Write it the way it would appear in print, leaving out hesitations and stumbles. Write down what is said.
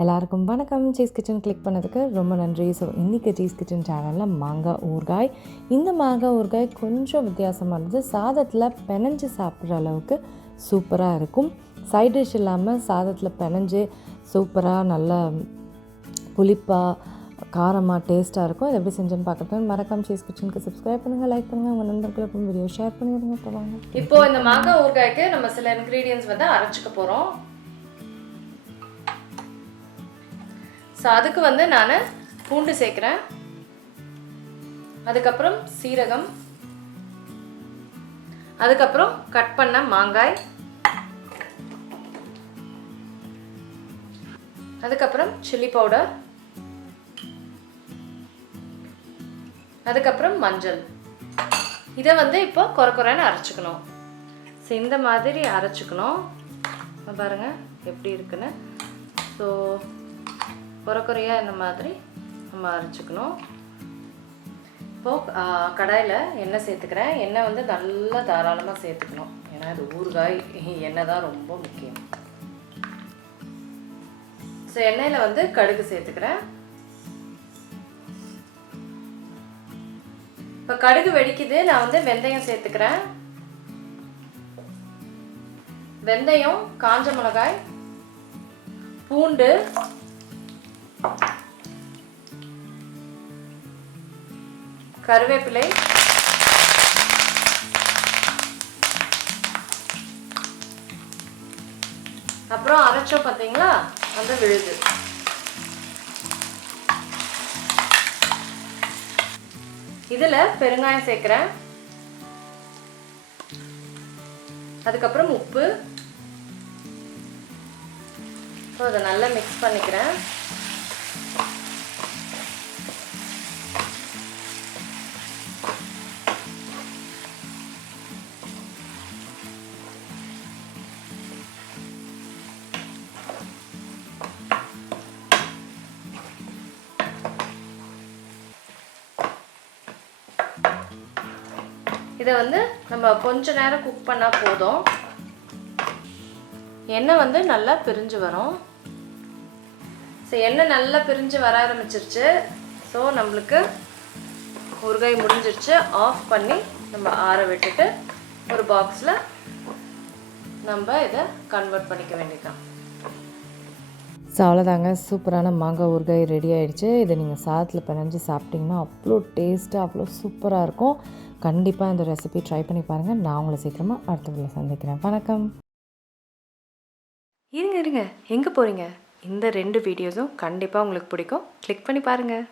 எல்லாருக்கும் வணக்கம். Cheese kitchen click பண்ணதுக்கு ரொம்ப நன்றி. ஸோ இன்றைக்கி சீஸ் கிச்சன் சேனலில் மாங்காய் ஊறுகாய். இந்த மாங்காய் ஊறுகாய் கொஞ்சம் வித்தியாசமானது. சாதத்தில் பெனஞ்சு சாப்பிட்ற அளவுக்கு சூப்பராக இருக்கும். சைட் டிஷ் இல்லாமல் சாதத்தில் பெனஞ்சு சூப்பராக நல்லா புளிப்பாக காரமாக டேஸ்ட்டாக இருக்கும். இது எப்படி செஞ்சுன்னு பார்க்குறதுக்கு மறக்காம சீஸ் கிச்சனுக்கு சப்ஸ்கிரைப் பண்ணுங்கள், லைக் பண்ணுங்கள், உங்கள் நண்பர்களுக்கும் வீடியோ ஷேர் பண்ணிடுங்க. போவாங்க. இப்போது இந்த மாங்காய் ஊறுகாய்க்கு நம்ம சில இன்க்ரீடியன்ஸ் வந்து அரைச்சிக்க போகிறோம். ஸோ அதுக்கு வந்து நான் பூண்டு சேர்க்குறேன், அதுக்கப்புறம் சீரகம், அதுக்கப்புறம் கட் பண்ண மாங்காய், அதுக்கப்புறம் சில்லி பவுடர், அதுக்கப்புறம் மஞ்சள். இதை வந்து இப்போ குறைன்னு அரைச்சிக்கணும். ஸோ இந்த மாதிரி அரைச்சிக்கணும். பாருங்கள் எப்படி இருக்குன்னு. ஸோ குறையாக இந்த மாதிரி நம்ம அரைச்சிக்கணும். இப்போது கடாயில் எண்ணெய் சேர்த்துக்கிறேன். எண்ணெய் வந்து நல்லா தாராளமாக சேர்த்துக்கணும். ஏன்னா இது ஊறுகாய், எண்ணெய் தான் ரொம்ப முக்கியம். ஸோ எண்ணெயில் வந்து கடுகு சேர்த்துக்கிறேன். இப்போ கடுகு வெடிக்குது, நான் வந்து வெந்தயம் சேர்த்துக்கிறேன். வெந்தயம், காஞ்ச மிளகாய், பூண்டு, கருவேப்பிலை, அப்புறம் அரைச்சோம் பார்த்தீங்களா அந்த விழுது. இதில் பெருங்காயம் சேர்க்குறேன், அதுக்கப்புறம் உப்பு. ஸோ அதை நல்லா மிக்ஸ் பண்ணிக்கிறேன். இதை வந்து நம்ம கொஞ்ச நேரம் குக் பண்ணால் போதும். எண்ணெய் வந்து நல்லா பிரிஞ்சு வரும். ஸோ எண்ணெய் நல்லா பிரிஞ்சு வர ஆரம்பிச்சிருச்சு. ஸோ நம்மளுக்கு ஊறுகாய் முடிஞ்சிருச்சு. ஆஃப் பண்ணி நம்ம ஆற விட்டுட்டு ஒரு பாக்ஸில் நம்ம இதை கன்வெர்ட் பண்ணிக்க வேண்டியதுதான். ஸோ அவ்வளோதாங்க, சூப்பரான மாங்காய் ஊறுகாய் ரெடி ஆகிடுச்சு. இதை நீங்கள் சாதத்தில் பிணைஞ்சு சாப்பிட்டிங்கன்னா அவ்வளோ டேஸ்ட்டாக அவ்வளோ சூப்பராக இருக்கும். கண்டிப்பாக இந்த ரெசிபி ட்ரை பண்ணி பாருங்கள். நான் உங்களை சீக்கிரமாக அடுத்த வீடியோவில் சந்திக்கிறேன். வணக்கம். இருங்க எங்கே போகிறீங்க? இந்த 2 வீடியோஸும் கண்டிப்பாக உங்களுக்கு பிடிக்கும். கிளிக் பண்ணி பாருங்கள்.